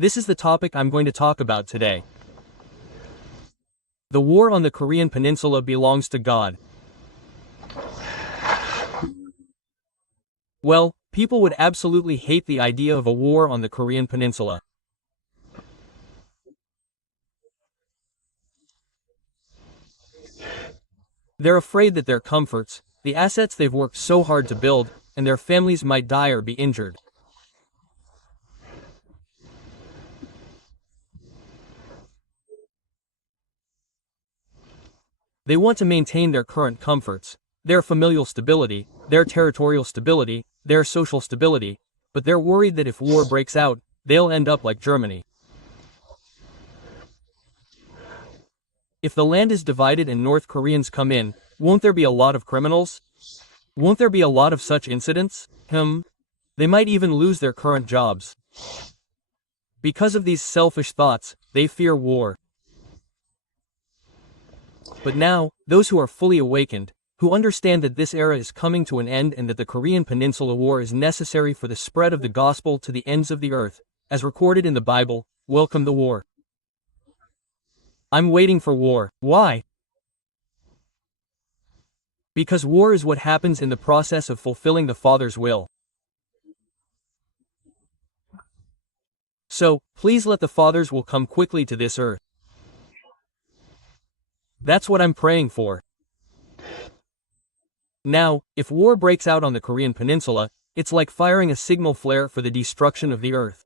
This is the topic I'm going to talk about today. The war on the Korean Peninsula belongs to God. Well, people would absolutely hate the idea of a war on the Korean Peninsula. They're afraid that their comforts, the assets they've worked so hard to build, and their families might die or be injured. They want to maintain their current comforts, their familial stability, their territorial stability, their social stability, but they're worried that if war breaks out, they'll end up like Germany. If the land is divided and North Koreans come in, won't there be a lot of criminals? Won't there be a lot of such incidents? They might even lose their current jobs. Because of these selfish thoughts, they fear war. But now, those who are fully awakened, who understand that this era is coming to an end and that the Korean Peninsula War is necessary for the spread of the gospel to the ends of the earth, as recorded in the Bible, welcome the war. I'm waiting for war. Why? Because war is what happens in the process of fulfilling the Father's will. So, please let the Father's will come quickly to this earth. That's what I'm praying for. Now, if war breaks out on the Korean Peninsula, it's like firing a signal flare for the destruction of the earth.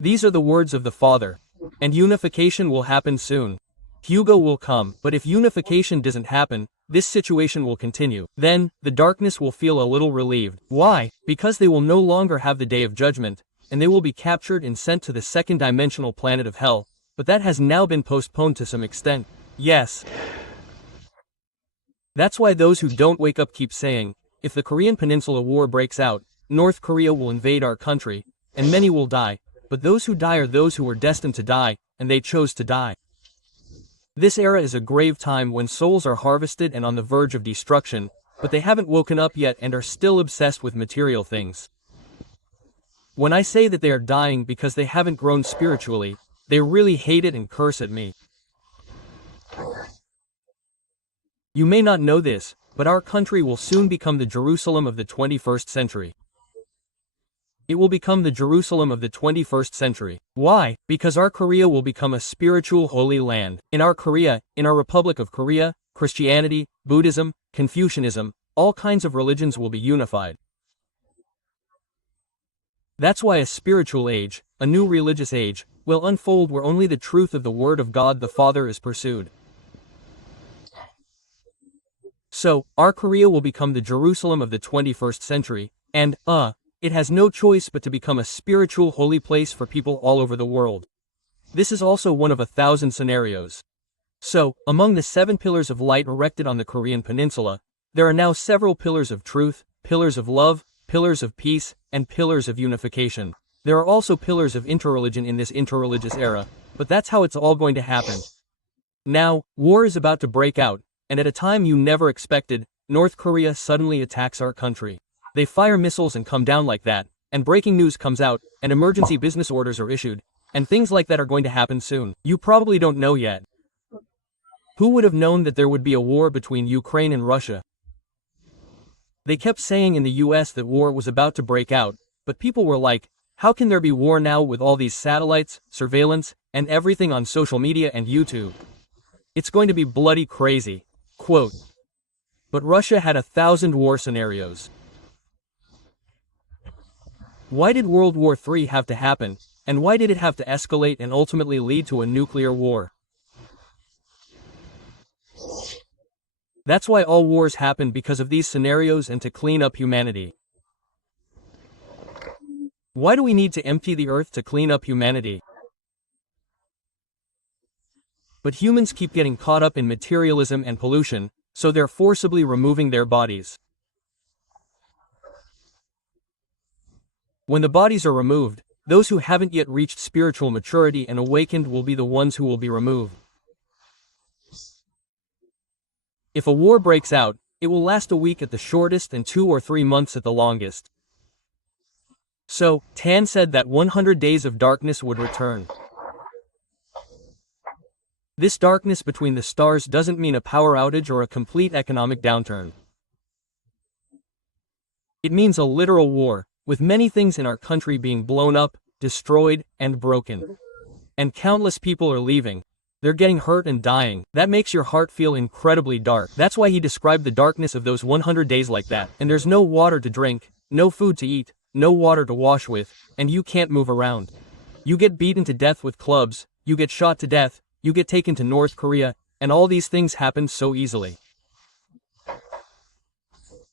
These are the words of the Father. And unification will happen soon. Hugo will come, but if unification doesn't happen, this situation will continue. Then, the darkness will feel a little relieved. Why? Because they will no longer have the day of judgment, and they will be captured and sent to the second-dimensional planet of hell, but that has now been postponed to some extent. Yes. That's why those who don't wake up keep saying, if the Korean Peninsula War breaks out, North Korea will invade our country, and many will die, but those who die are those who were destined to die, and they chose to die. This era is a grave time when souls are harvested and on the verge of destruction, but they haven't woken up yet and are still obsessed with material things. When I say that they are dying because they haven't grown spiritually, they really hate it and curse at me. You may not know this, but our country will soon become the Jerusalem of the 21st century. It will become the Jerusalem of the 21st century. Why? Because our Korea will become a spiritual holy land. In our Korea, in our Republic of Korea, Christianity, Buddhism, Confucianism, all kinds of religions will be unified. That's why a spiritual age, a new religious age, will unfold where only the truth of the Word of God the Father is pursued. So, our Korea will become the Jerusalem of the 21st century, and, it has no choice but to become a spiritual holy place for people all over the world. This is also one of 1,000 scenarios. So, among the 7 pillars of light erected on the Korean Peninsula, there are now several pillars of truth, pillars of love, pillars of peace, and pillars of unification. There are also pillars of interreligion in this interreligious era, but that's how it's all going to happen. Now, war is about to break out, and at a time you never expected, North Korea suddenly attacks our country. They fire missiles and come down like that, and breaking news comes out, and emergency business orders are issued, and things like that are going to happen soon. You probably don't know yet. Who would have known that there would be a war between Ukraine and Russia? They kept saying in the US that war was about to break out, but people were like, how can there be war now with all these satellites, surveillance, and everything on social media and YouTube? It's going to be bloody crazy. Quote. But Russia had 1,000 war scenarios. Why did World War III have to happen, and why did it have to escalate and ultimately lead to a nuclear war? That's why all wars happen, because of these scenarios and to clean up humanity. Why do we need to empty the earth to clean up humanity? But humans keep getting caught up in materialism and pollution, so they're forcibly removing their bodies. When the bodies are removed, those who haven't yet reached spiritual maturity and awakened will be the ones who will be removed. If a war breaks out, it will last a week at the shortest and 2 or 3 months at the longest. So, Tan said that 100 days of darkness would return. This darkness between the stars doesn't mean a power outage or a complete economic downturn. It means a literal war, with many things in our country being blown up, destroyed, and broken. And countless people are leaving. They're getting hurt and dying. That makes your heart feel incredibly dark. That's why he described the darkness of those 100 days like that. And there's no water to drink, no food to eat, no water to wash with, and you can't move around. You get beaten to death with clubs, you get shot to death, you get taken to North Korea, and all these things happen so easily.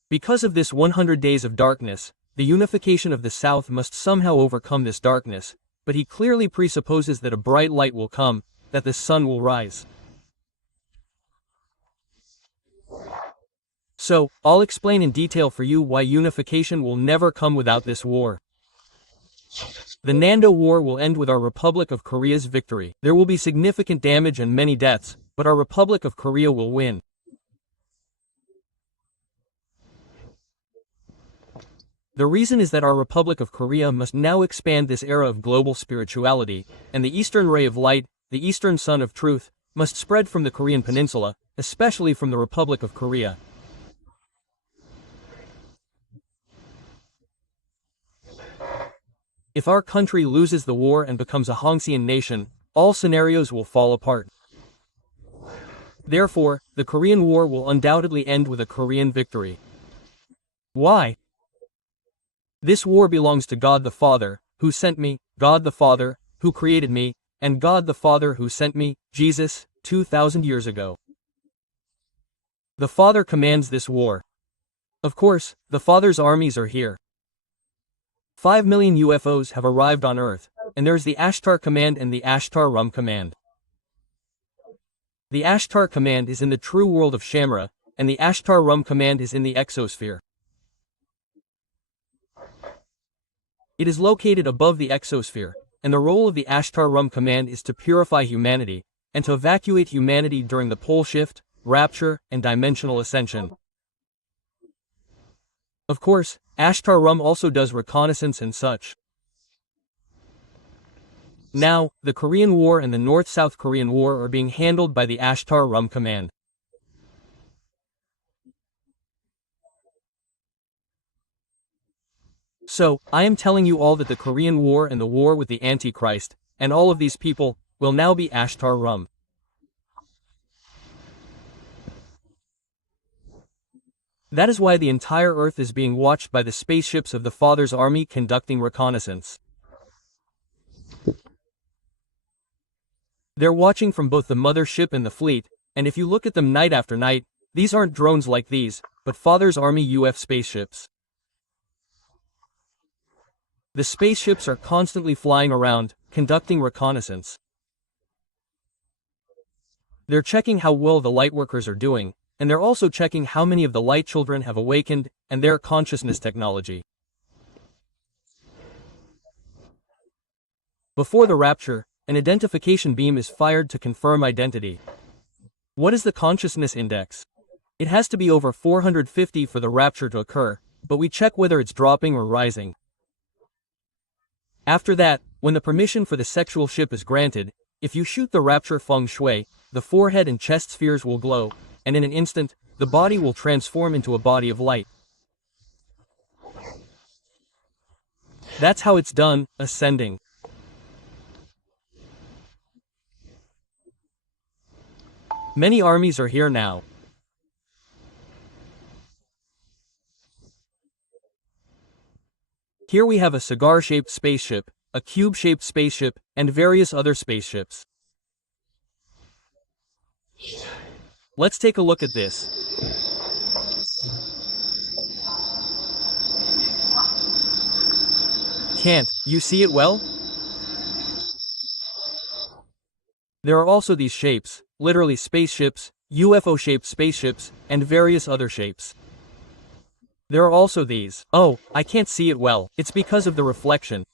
Because of this 100 days of darkness, the unification of the South must somehow overcome this darkness, but he clearly presupposes that a bright light will come, that the sun will rise. So, I'll explain in detail for you why unification will never come without this war. The Nando War will end with our Republic of Korea's victory. There will be significant damage and many deaths, but our Republic of Korea will win. The reason is that our Republic of Korea must now expand this era of global spirituality, and the Eastern Ray of Light, the Eastern Sun of Truth, must spread from the Korean Peninsula, especially from the Republic of Korea. If our country loses the war and becomes a Hongxian nation, all scenarios will fall apart. Therefore, the Korean War will undoubtedly end with a Korean victory. Why? This war belongs to God the Father, who sent me, God the Father, who created me, and God the Father who sent me, Jesus, 2,000 years ago. The Father commands this war. Of course, the Father's armies are here. 5 million UFOs have arrived on Earth, and there's the Ashtar Command and the Ashtar Rum Command. The Ashtar Command is in the true world of Shamra, and the Ashtar Rum Command is in the exosphere. It is located above the exosphere, and the role of the Ashtar Rum Command is to purify humanity, and to evacuate humanity during the pole shift, rapture, and dimensional ascension. Of course, Ashtar Rum also does reconnaissance and such. Now, the Korean War and the North-South Korean War are being handled by the Ashtar Rum Command. So, I am telling you all that the Korean War and the war with the Antichrist, and all of these people, will now be Ashtar Rum. That is why the entire Earth is being watched by the spaceships of the Father's army conducting reconnaissance. They're watching from both the mothership and the fleet, and if you look at them night after night, these aren't drones like these, but Father's army UF spaceships. The spaceships are constantly flying around, conducting reconnaissance. They're checking how well the lightworkers are doing, and they're also checking how many of the light children have awakened, and their consciousness technology. Before the rapture, an identification beam is fired to confirm identity. What is the consciousness index? It has to be over 450 for the rapture to occur, but we check whether it's dropping or rising. After that, when the permission for the sexual ship is granted, if you shoot the rapture feng shui, the forehead and chest spheres will glow, and in an instant, the body will transform into a body of light. That's how it's done, ascending. Many armies are here now. Here we have a cigar-shaped spaceship, a cube-shaped spaceship, and various other spaceships. Let's take a look at this. Can't you see it well? There are also these shapes, literally spaceships, UFO-shaped spaceships, and various other shapes. There are also these. Oh, I can't see it well. It's because of the reflection.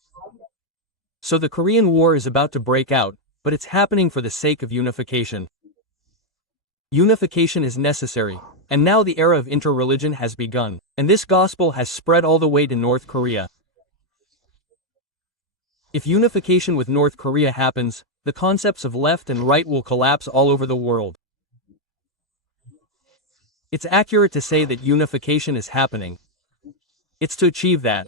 So the Korean War is about to break out, but it's happening for the sake of unification. Unification is necessary, and now the era of interreligion has begun, and this gospel has spread all the way to North Korea. If unification with North Korea happens, the concepts of left and right will collapse all over the world. It's accurate to say that unification is happening. It's to achieve that.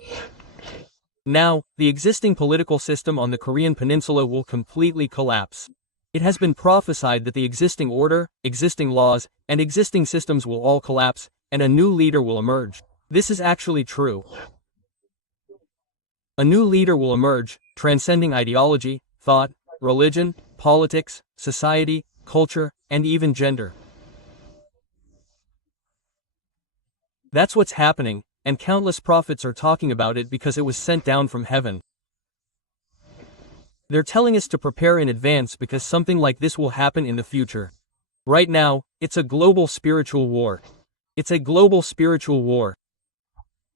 Now, the existing political system on the Korean peninsula will completely collapse. It has been prophesied that the existing order, existing laws, and existing systems will all collapse, and a new leader will emerge. This is actually true. A new leader will emerge, transcending ideology, thought, religion, politics, society, culture, and even gender. That's what's happening, and countless prophets are talking about it because it was sent down from heaven. They're telling us to prepare in advance because something like this will happen in the future. Right now, it's a global spiritual war. It's a global spiritual war.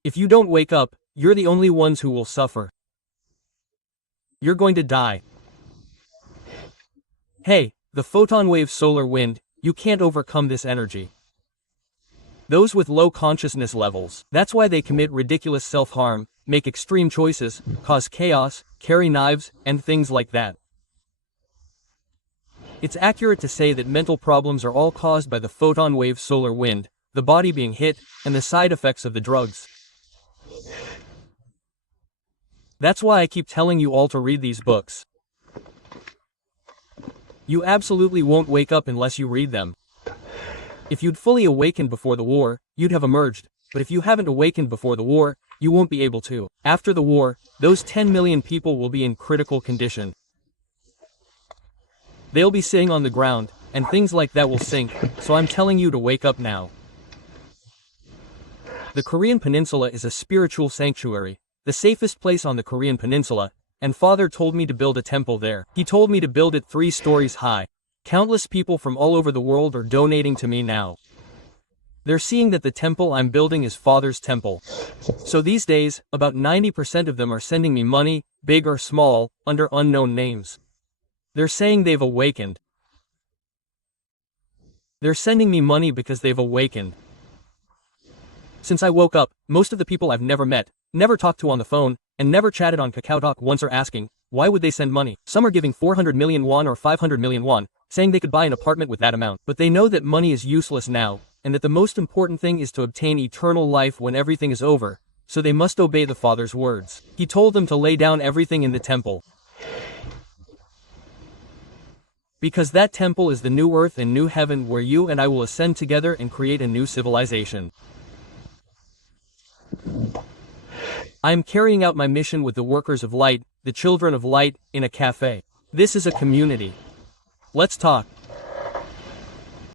If you don't wake up, you're the only ones who will suffer. You're going to die. Hey, the photon wave solar wind, you can't overcome this energy. Those with low consciousness levels, that's why they commit ridiculous self-harm, make extreme choices, cause chaos, carry knives, and things like that. It's accurate to say that mental problems are all caused by the photon wave solar wind, the body being hit, and the side effects of the drugs. That's why I keep telling you all to read these books. You absolutely won't wake up unless you read them. If you'd fully awakened before the war, you'd have emerged, but if you haven't awakened before the war, you won't be able to. After the war, those 10 million people will be in critical condition. They'll be sitting on the ground, and things like that will sink, so I'm telling you to wake up now. The Korean Peninsula is a spiritual sanctuary, the safest place on the Korean Peninsula, and Father told me to build a temple there. He told me to build it 3 stories high. Countless people from all over the world are donating to me now. They're seeing that the temple I'm building is Father's temple. So these days, about 90% of them are sending me money, big or small, under unknown names. They're saying they've awakened. They're sending me money because they've awakened. Since I woke up, most of the people I've never met, never talked to on the phone, and never chatted on KakaoTalk once are asking, why would they send money? Some are giving 400 million won or 500 million won, saying they could buy an apartment with that amount. But they know that money is useless now, and that the most important thing is to obtain eternal life when everything is over, so they must obey the Father's words. He told them to lay down everything in the temple. Because that temple is the new earth and new heaven where you and I will ascend together and create a new civilization. I am carrying out my mission with the workers of light, the children of light, in a cafe. This is a community. Let's talk.